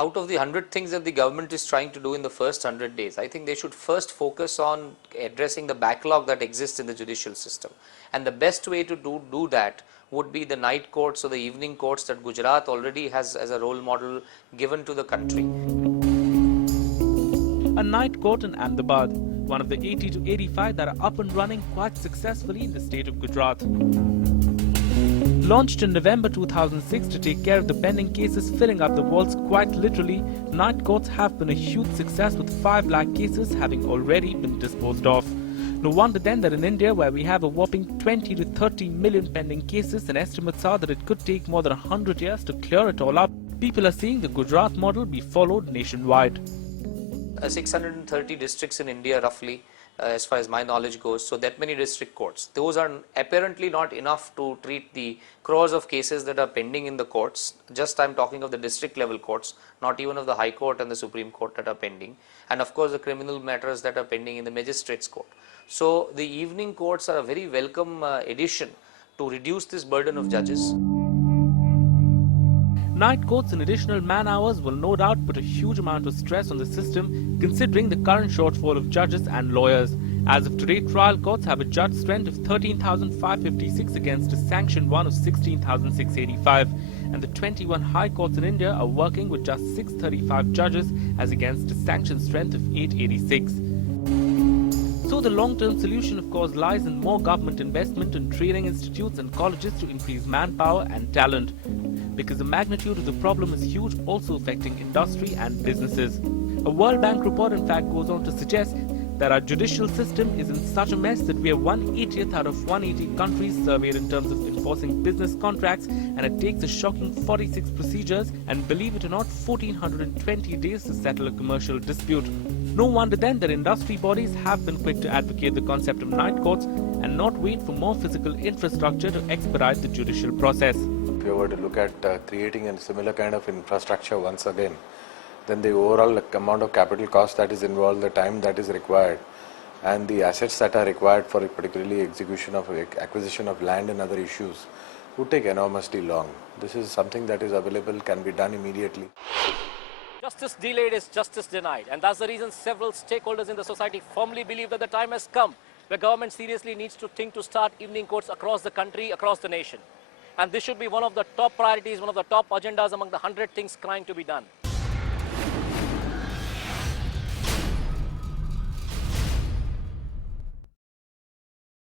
out of the 100 things that the government is trying to do in the first 100 days, I think they should first focus on addressing the backlog that exists in the judicial system. And the best way to do that would be the night courts or the evening courts that Gujarat already has as a role model given to the country. A night court in Ahmedabad, one of the 80 to 85 that are up and running quite successfully in the state of Gujarat. Launched in November 2006 to take care of the pending cases filling up the walls quite literally, night courts have been a huge success with 5 lakh cases having already been disposed of. No wonder then that in India, where we have a whopping 20 to 30 million pending cases, and estimates are that it could take more than 100 years to clear it all up, people are seeing the Gujarat model be followed nationwide. 630 districts in India roughly, as far as my knowledge goes, so that many district courts. Those are apparently not enough to treat the crores of cases that are pending in the courts. Just I'm talking of the district level courts, not even of the High Court and the Supreme Court that are pending, and of course the criminal matters that are pending in the Magistrates Court. So the evening courts are a very welcome addition to reduce this burden of judges. Night courts and additional man hours will no doubt put a huge amount of stress on the system, considering the current shortfall of judges and lawyers. As of today, trial courts have a judge strength of 13,556 against a sanctioned one of 16,685, and the 21 high courts in India are working with just 635 judges as against a sanctioned strength of 886. So the long-term solution of course lies in more government investment in training institutes and colleges to increase manpower and talent, because the magnitude of the problem is huge, also affecting industry and businesses. A World Bank report in fact goes on to suggest that our judicial system is in such a mess that we are 180th out of 180 countries surveyed in terms of enforcing business contracts, and it takes a shocking 46 procedures and, believe it or not, 1420 days to settle a commercial dispute. No wonder then that industry bodies have been quick to advocate the concept of night courts and not wait for more physical infrastructure to expedite the judicial process. If you were to look at creating a similar kind of infrastructure once again, then the overall amount of capital cost that is involved, the time that is required, and the assets that are required for particularly acquisition of land and other issues would take enormously long. This is something that is available, can be done immediately. Justice delayed is justice denied, and that's the reason several stakeholders in the society firmly believe that the time has come where government seriously needs to think to start evening courts across the country, across the nation. And this should be one of the top priorities, one of the top agendas among the 100 things trying to be done.